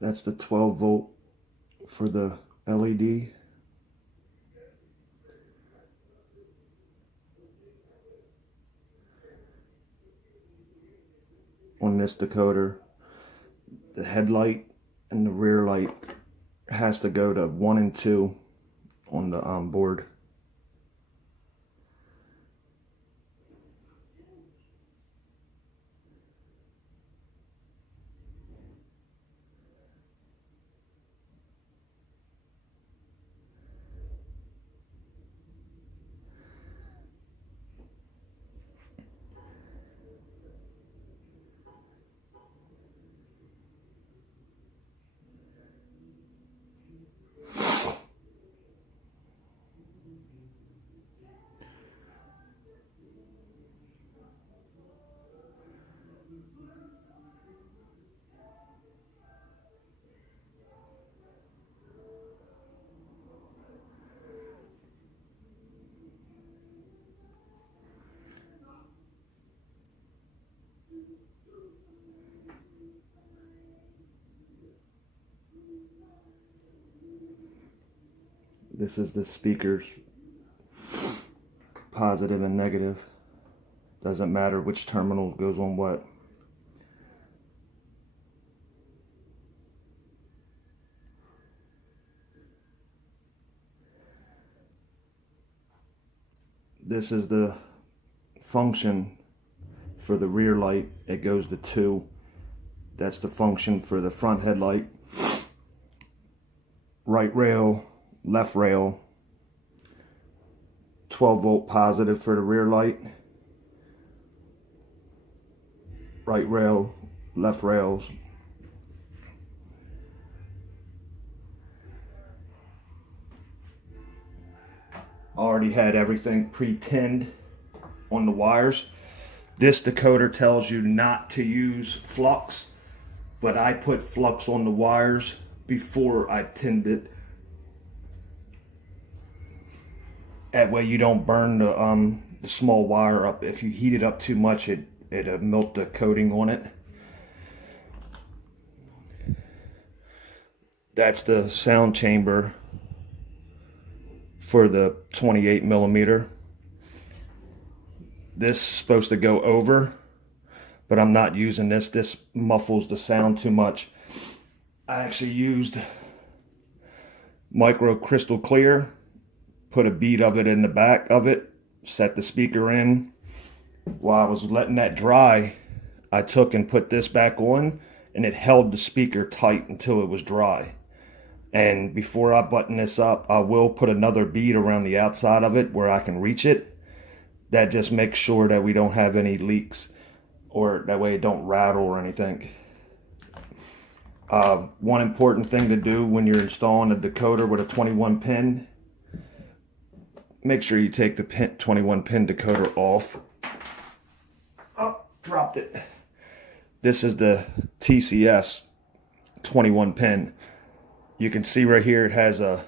That's the 12 volt for the LED. On this decoder, the headlight and the rear light has to go to 1 and 2 on the board. This is the speakers, positive and negative. Doesn't matter which terminal goes on what. This is the function for the rear light. It goes to 2. That's the function for the front headlight. Right rail, left rail. 12 volt positive for the rear light. Right rail, left rails. Already had everything pre-tinned on the wires. This decoder tells you not to use flux, but I put flux on the wires before I tinned it. That way you don't burn the small wire up. If you heat it up too much, it'll melt the coating on it. That's the sound chamber for the 28 millimeter. This is supposed to go over, but I'm not using this. This muffles the sound too much. I actually used micro crystal clear, put a bead of it in the back of it, set the speaker in. While I was letting that dry, I took and put this back on, and it held the speaker tight until it was dry. And before I button this up, I will put another bead around the outside of it where I can reach it. That just makes sure that we don't have any leaks, or that way it don't rattle or anything. One important thing to do when you're installing a decoder with a 21 pin, make sure you take the 21 pin decoder off. Oh, dropped it. This is the TCS 21 pin. You can see right here it has a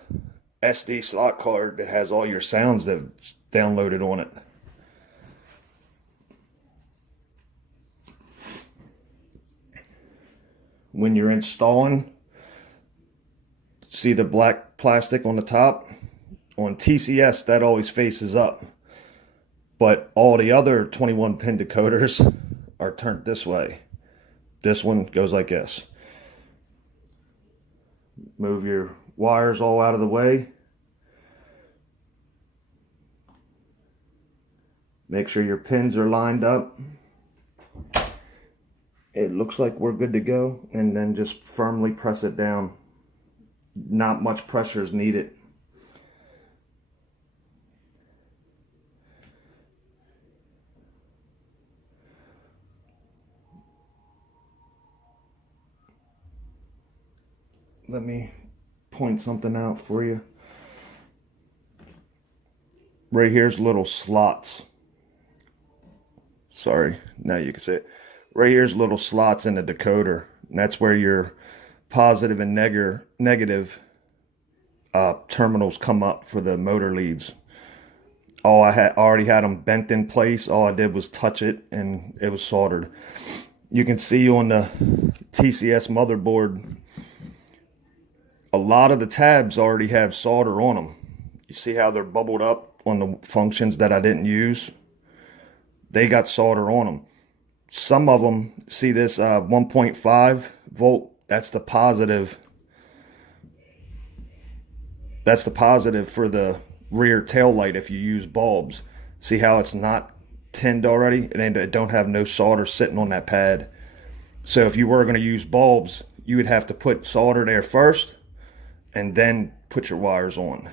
SD slot card that has all your sounds that's downloaded on it. When you're installing, see the black plastic on the top? On TCS, that always faces up. But all the other 21 pin decoders are turned this way. This one goes like this. Move your wires all out of the way. Make sure your pins are lined up. It looks like we're good to go, and then just firmly press it down. Not much pressure is needed. Let me point something out for you. Right here's little slots. Sorry, now you can see it. Right here's little slots in the decoder, and that's where your positive and negative terminals come up for the motor leads. I already had them bent in place. All I did was touch it, and it was soldered. You can see on the TCS motherboard, a lot of the tabs already have solder on them. You see how they're bubbled up on the functions that I didn't use? They got solder on them. Some of them, see this 1.5 volt, that's the positive. That's the positive for the rear tail light if you use bulbs. See how it's not tinned already? And it don't have no solder sitting on that pad. So if you were going to use bulbs, you would have to put solder there first and then put your wires on.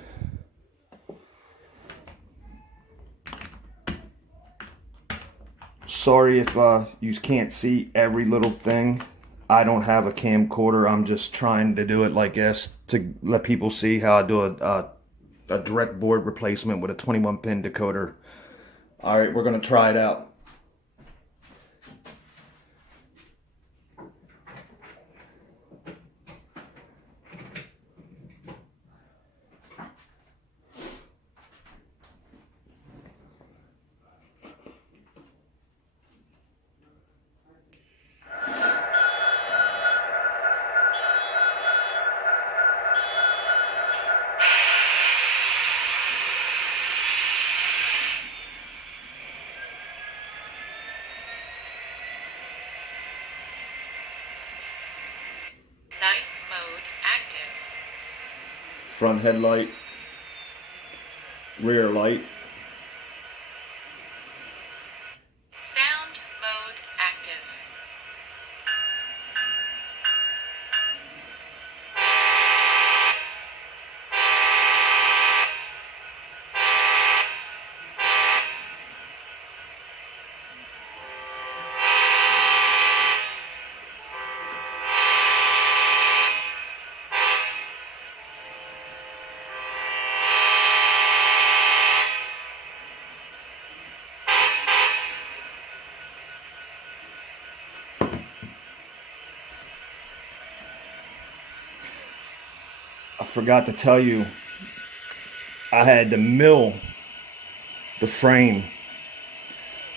Sorry if you can't see every little thing. I don't have a camcorder. I'm just trying to do it like this to let people see how I do a direct board replacement with a 21 pin decoder. All right, we're going to try it out. Night mode active. Front headlight, rear light. Sound mode active. I forgot to tell you, I had to mill the frame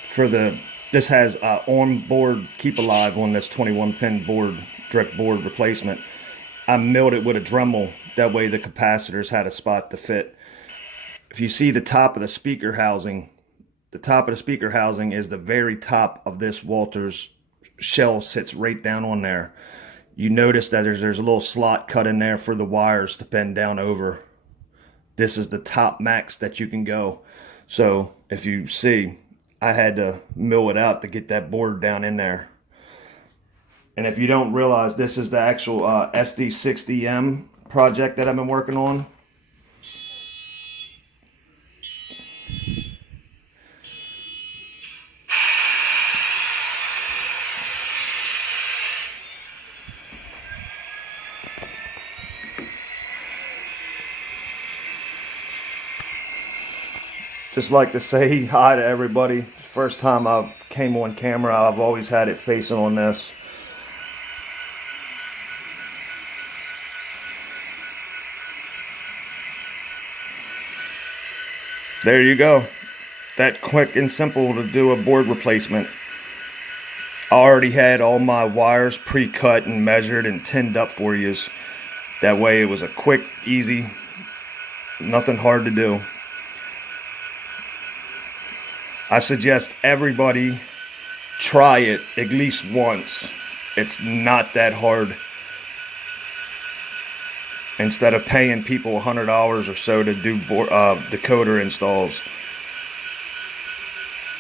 for this has on-board keep alive on this 21 pin board, direct board replacement. I milled it with a Dremel, that way the capacitors had a spot to fit. If you see the top of the speaker housing, the top of the speaker housing is the very top of this Walters shell, sits right down on there. You notice that there's a little slot cut in there for the wires to bend down over. This is the top max that you can go. So if you see, I had to mill it out to get that board down in there. And if you don't realize, this is the actual SD60M project that I've been working on. Just like to say hi to everybody. First time I came on camera, I've always had it facing on this. There you go. That quick and simple to do a board replacement. I already had all my wires pre-cut and measured and tinned up for you. That way it was a quick, easy, nothing hard to do. I suggest everybody try it at least once. It's not that hard. Instead of paying people $100 or so to do decoder installs.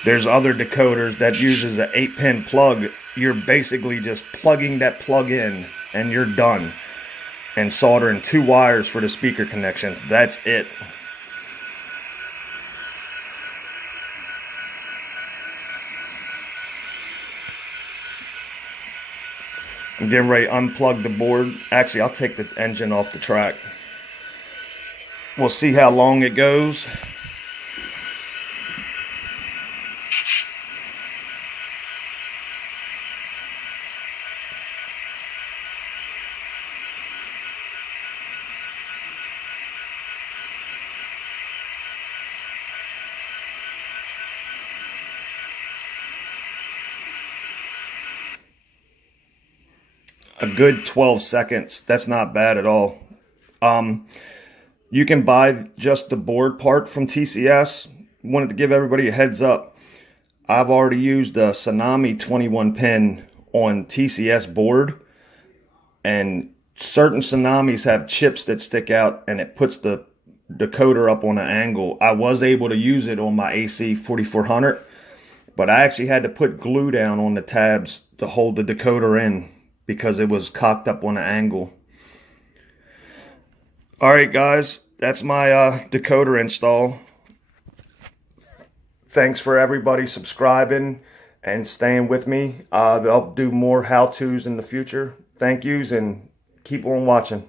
There's other decoders that uses an 8-pin plug. You're basically just plugging that plug in and you're done. And soldering 2 wires for the speaker connections. That's it. I'm getting ready to unplug the board. Actually, I'll take the engine off the track. We'll see how long it goes. A good 12 seconds. That's not bad at all. You can buy just the board part from TCS. Wanted to give everybody a heads up. I've already used a Tsunami 21 pin on TCS board, and certain Tsunamis have chips that stick out and it puts the decoder up on an angle. I was able to use it on my AC 4400, but I actually had to put glue down on the tabs to hold the decoder in because it was cocked up on an angle. All right, guys, that's my decoder install. Thanks for everybody subscribing and staying with me. I'll do more how-tos in the future. Thank yous, and keep on watching.